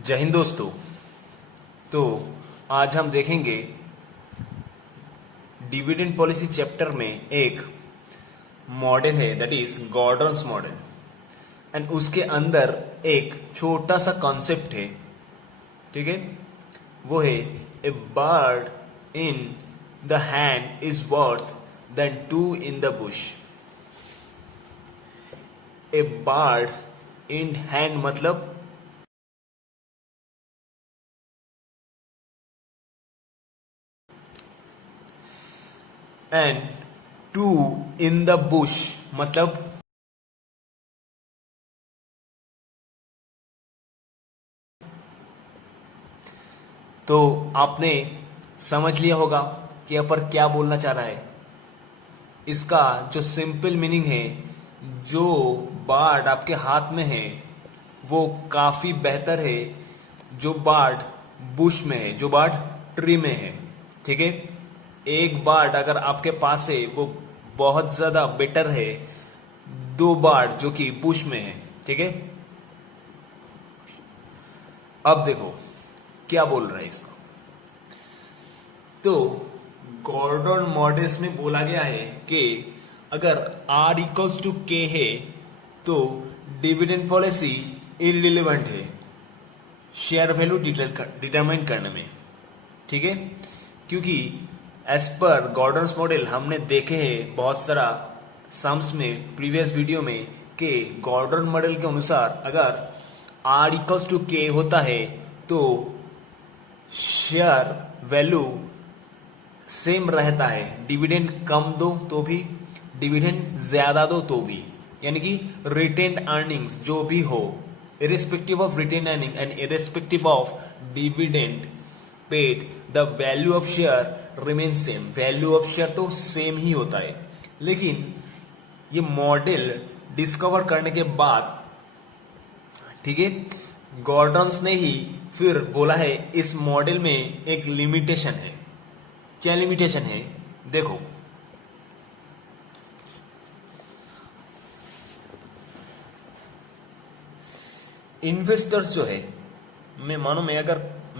जय हिंद दोस्तों। तो आज हम देखेंगे डिविडेंड पॉलिसी चैप्टर में एक मॉडल है that is Gordon's model and उसके अंदर एक छोटा सा कॉन्सेप्ट है। ठीक है, वो है a bird in the hand is worth than two in the bush. A bird in hand मतलब and two in the bush मतलब तो आपने समझ लिया होगा कि यहाँ पर क्या बोलना चाह रहा है। इसका जो सिंपल मीनिंग है, जो बर्ड आपके हाथ में है वो काफी बेहतर है जो बर्ड बुश में है, जो बर्ड ट्री में है। ठीक है, एक बर्ड अगर आपके पास है वो बहुत ज्यादा बेटर है दो बर्ड जो कि बुश में है। ठीक है, अब देखो क्या बोल रहा है इसका। तो गॉर्डन मॉडल्स में बोला गया है कि अगर R इक्वल्स टू K है तो डिविडेंड पॉलिसी इररिलेवेंट है शेयर वैल्यू डिटरमाइन करने में। ठीक है, क्योंकि एज पर गॉर्डन्स मॉडल हमने देखे हैं बहुत सारा सम्स में प्रीवियस वीडियो में कि गॉर्डन मॉडल के अनुसार अगर R इक्वल्स टू K होता है तो शेयर वैल्यू सेम रहता है, डिविडेंड कम दो तो भी डिविडेंड ज्यादा दो तो भी, यानी कि रिटेन्ड अर्निंग्स जो भी हो irrespective of retained earning and irrespective of dividend paid the value of share remain same. Value of share तो सेम ही होता है, लेकिन ये मॉडल डिस्कवर करने के बाद, ठीक है, गॉर्डन्स ने ही फिर बोला है इस मॉडल में एक लिमिटेशन है। क्या लिमिटेशन है देखो। इन्वेस्टर्स जो है, मैं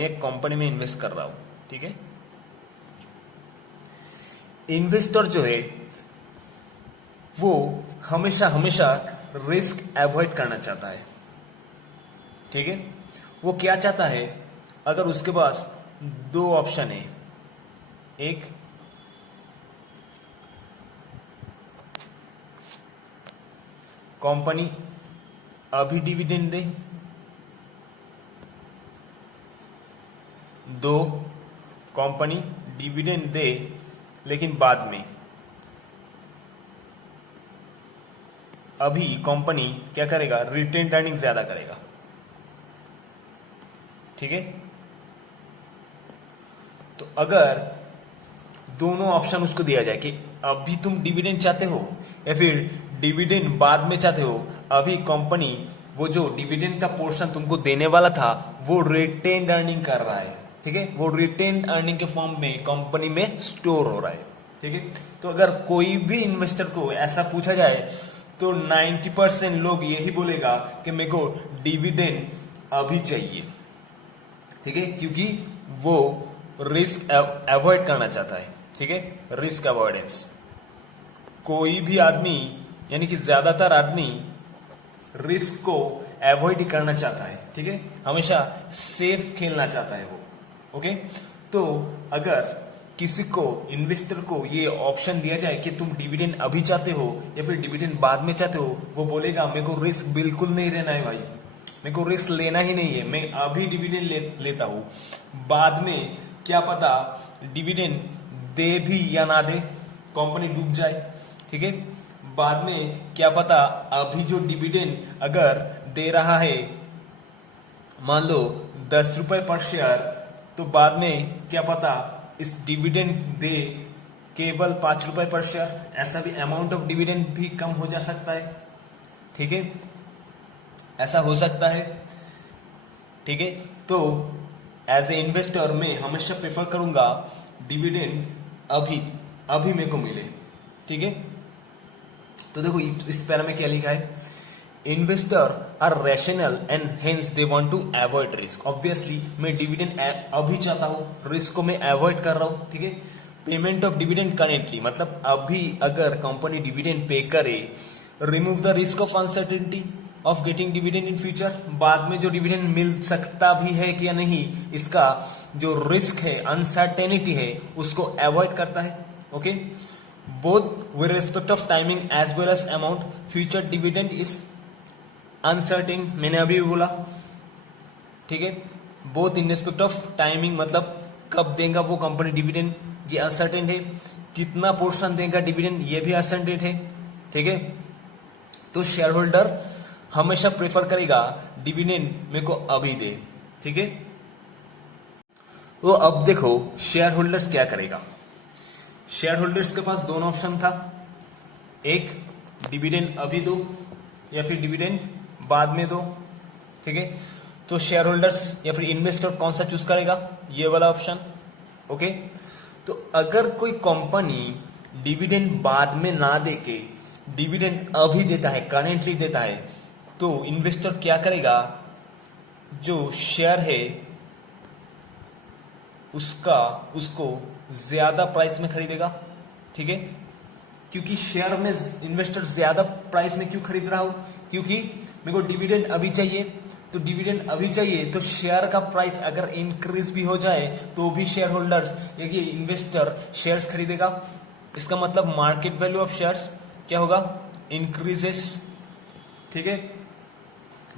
एक कंपनी में इन्वेस्ट कर रहा हूं, ठीक है। इन्वेस्टर जो है वो हमेशा हमेशा रिस्क अवॉइड करना चाहता है। ठीक है, वो क्या चाहता है, अगर उसके पास दो ऑप्शन है, एक कंपनी अभी डिविडेंड दे, दो कंपनी डिविडेंड दे लेकिन बाद में। अभी कंपनी क्या करेगा, रिटेन अर्निंग ज्यादा करेगा। ठीक है, तो अगर दोनों ऑप्शन उसको दिया जाए कि अभी तुम डिविडेंड चाहते हो या फिर डिविडेंड बाद में चाहते हो, अभी कंपनी वो जो डिविडेंड का पोर्शन तुमको देने वाला था वो रिटेन्ड अर्निंग कर रहा है। ठीक है, वो रिटेन्ड अर्निंग के फॉर्म में कंपनी में स्टोर हो रहा है। ठीक है, तो अगर कोई भी इन्वेस्टर को ऐसा पूछा जाए तो 90% लोग यही बोलेगा कि मेरे को डिविडेंड अभी चाहिए। ठीक है, क्योंकि वो रिस्क अवॉइड करना चाहता है। ठीक है, रिस्क अवॉइडेंस। कोई भी आदमी यानी कि ज्यादातर आदमी रिस्क को अवॉइड ही करना चाहता है। ठीक है, हमेशा सेफ खेलना चाहता है वो। ओके, तो अगर किसी को इन्वेस्टर को ये ऑप्शन दिया जाए कि तुम डिविडेंड अभी चाहते हो या फिर डिविडेंड बाद में चाहते हो, वो बोलेगा मेरे को रिस्क बिल्कुल नहीं लेना है भाई, मेरे को रिस्क लेना ही नहीं है, मैं अभी डिविडेंड लेता हूं, बाद में क्या पता डिविडेंड दे भी या ना दे, कंपनी डूब जाए। ठीक है, बाद में क्या पता अभी जो डिविडेंड अगर दे रहा है मान लो 10 रुपए पर शेयर, तो बाद में क्या पता इस डिविडेंड दे केवल 5 रुपए पर शेयर, ऐसा भी अमाउंट ऑफ डिविडेंड भी कम हो जा सकता है। ठीक है, ऐसा हो सकता है। ठीक है, तो एज ए इन्वेस्टर मैं हमेशा प्रेफर करूंगा डिविडेंड अभी मेरे को मिले। ठीक है, तो देखो इस पैरा में क्या लिखा है, investor are rational and hence they want to avoid risk. Obviously मैं डिविडेंड अभी चाहता हूं, रिस्क को मैं अवॉइड कर रहा हूं, ठीक है। पेमेंट ऑफ डिविडेंड करेंटली मतलब अभी अगर कंपनी डिविडेंड पे करे, remove the risk of uncertainty of getting dividend in future, बाद में जो डिविडेंड मिल सकता भी है कि या नहीं, इसका जो रिस्क है, अनसर्टेनिटी है, उसको अवॉइड करता है। Okay, both with respect of timing as well as amount, future dividend is uncertain, मैंने अभी भी बोला, ठीक है। Both in respect of timing मतलब कब देगा वो कंपनी डिविडेंड, ये अनसर्टेन है। कितना पोर्शन देगा डिविडेंड, ये भी अनसर्टेन है, ठीक है। तो शेयर होल्डर हमेशा प्रेफर करेगा डिविडेंड मेरे को अभी दे, ठीक है। तो अब देखो शेयर होल्डर्स क्या करेगा। शेयर होल्डर्स के पास दोनों ऑप्शन था, एक डिविडेंड अभी दो या फिर डिविडेंड बाद में दो, ठीक है। तो शेयर होल्डर्स या फिर इन्वेस्टर कौन सा चूज करेगा, ये वाला ऑप्शन, ओके। तो अगर कोई कंपनी डिविडेंड बाद में ना देके डिविडेंड अभी देता है, करेंटली देता है, तो इन्वेस्टर क्या करेगा, जो शेयर है उसको ज्यादा प्राइस में खरीदेगा, ठीक है। क्योंकि शेयर में इन्वेस्टर ज्यादा प्राइस में क्यों खरीद रहा हूं, क्योंकि मेरे को डिविडेंड अभी चाहिए, तो डिविडेंड अभी चाहिए तो शेयर का प्राइस अगर इंक्रीज भी हो जाए तो भी शेयर होल्डर्स या इन्वेस्टर शेयर्स खरीदेगा। इसका मतलब मार्केट वैल्यू ऑफ शेयर्स क्या होगा, इंक्रीजेस, ठीक है।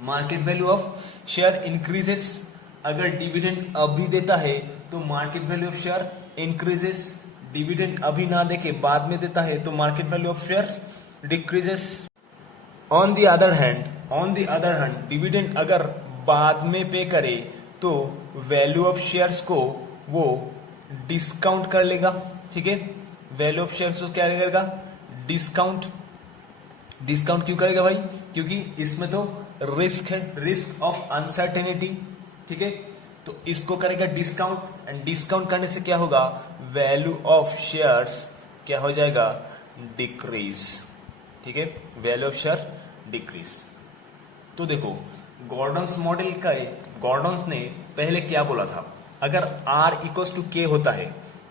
Market value of share increases, अगर डिविडेंड अभी देता है तो market value of share increases, dividend अभी ना देके बाद में देता है तो market value of shares decreases. On the other hand dividend अगर बाद में पे करे तो वैल्यू ऑफ शेयर्स को वो डिस्काउंट कर लेगा, ठीक है। वैल्यू ऑफ शेयर्स को क्या करेगा, डिस्काउंट क्यों करेगा भाई, क्योंकि इसमें तो रिस्क है, रिस्क ऑफ अनसर्टेनिटी, ठीक है। तो इसको करेगा डिस्काउंट, एंड डिस्काउंट करने से क्या होगा, वैल्यू ऑफ शेयर्स क्या हो जाएगा, डिक्रीज, ठीक है। Value of share decrease. तो देखो गॉर्डन्स मॉडल का, गॉर्डन्स ने पहले क्या बोला था, अगर R इक्वल्स टू K होता है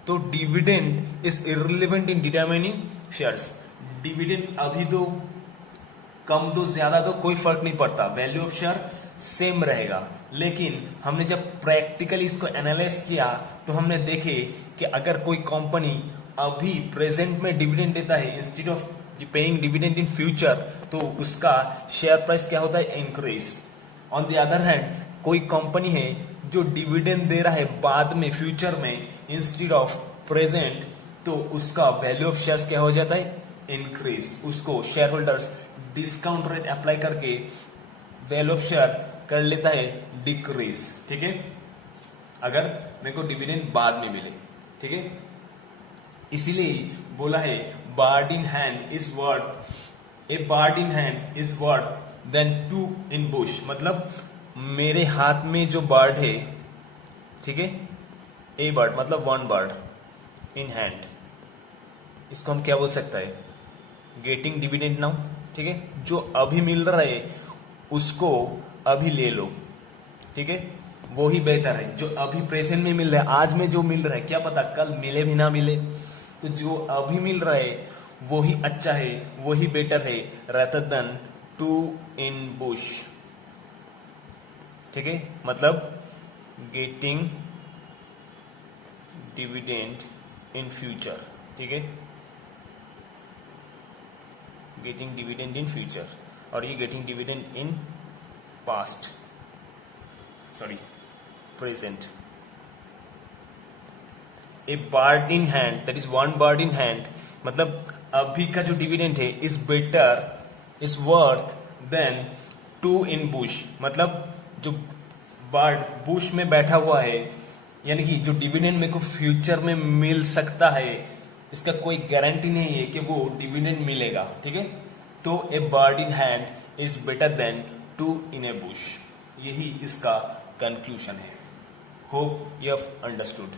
तो dividend is irrelevant in determining shares. Dividend अभी दो, कम दो, ज्यादा दो, कोई फर्क नहीं पड़ता, वैल्यू ऑफ शेयर सेम रहेगा। लेकिन हमने जब प्रैक्टिकली इसको एनालाइज किया तो हमने देखे कि अगर कोई कंपनी अभी प्रेजेंट में डिविडेंड देता है instead of paying dividend in future, तो उसका शेयर प्राइस क्या होता है, increase. On the other hand कोई कंपनी है जो डिविडेंड दे रहा है बाद में, फ्यूचर में, इंस्टेड ऑफ प्रेजेंट, तो उसका वैल्यू ऑफ शेयर्स क्या हो जाता है, इंक्रीज। उसको share holders discount rate apply करके वैल्यू ऑफ शेयर कर लेता है डिक्रीज, ठीक है, अगर मेरे को डिविडेंड बाद में मिले, ठीक है। इसीलिए बोला है bird in hand is worth, a bird in hand is worth than two in bush, मतलब मेरे हाथ में जो बर्ड है, ठीक है, ए बर्ड मतलब वन बर्ड इन हैंड, इसको हम क्या बोल सकता है, गेटिंग डिविडेंड नाउ, ठीक है। जो अभी मिल रहा है उसको अभी ले लो, ठीक है, वो ही बेहतर है। जो अभी प्रेजेंट में मिल रहा है, आज में जो मिल रहा है, क्या पता कल मिले भी ना मिले, तो जो अभी मिल रहा है वो ही अच्छा है, वो ही बेटर है, rather than two in bush, ठीक है। मतलब गेटिंग डिविडेंड इन फ्यूचर, ठीक है, गेटिंग डिविडेंड इन फ्यूचर, और ये getting dividend in past, sorry present. A bird in hand, that is one bird in hand, मतलब अभी का जो डिविडेंड है is better, is worth than two in bush, मतलब जो बर्ड बुश में बैठा हुआ है, यानी कि जो डिविडेंड मेरे को फ्यूचर में मिल सकता है, इसका कोई गारंटी नहीं है कि वो डिविडेंड मिलेगा, ठीक है। तो a bird in hand is better than two in a bush, यही इसका कंक्लूजन है। Hope you have understood.